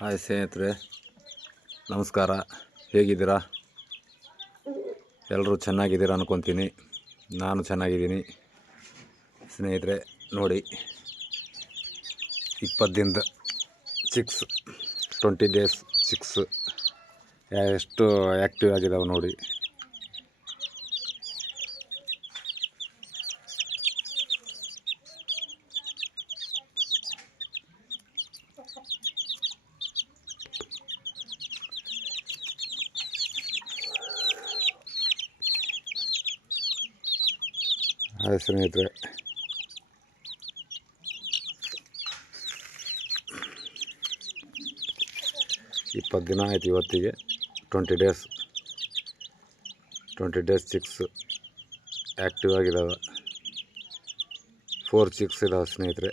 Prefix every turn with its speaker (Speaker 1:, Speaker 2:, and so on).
Speaker 1: Hi ಸ್ನೇಹಿತರೆ, ನಮಸ್ಕಾರ. ಹೇಗಿದ್ದೀರಾ? ಎಲ್ಲರೂ ಚೆನ್ನಾಗಿದ್ದೀರಾ ಅನ್ಕೊತೀನಿ. ನಾನು ಚೆನ್ನಾಗಿದ್ದೀನಿ. ಸ್ನೇಹಿತರೆ, ನೋಡಿ, ಇಪ್ಪತ್ತು ದಿನದ ಚಿಕ್ಸ್, ಟ್ವೆಂಟಿ ಡೇಸ್ ಚಿಕ್ಸ್, ಎಷ್ಟು ಆ್ಯಕ್ಟಿವ್ ಆಗಿದಾವೆ ನೋಡಿ. ಹಾಯ್ ಸ್ನೇಹಿತರೆ. ಇಪ್ಪತ್ತು ದಿನ ಆಯ್ತು ಇವತ್ತಿಗೆ. Twenty days. Twenty days chicks active ಆಗಿದ್ದಾವೆ ಫೋರ್ ಚಿಕ್ಸ್ ಇದ್ದಾವೆ ಸ್ನೇಹಿತರೆ.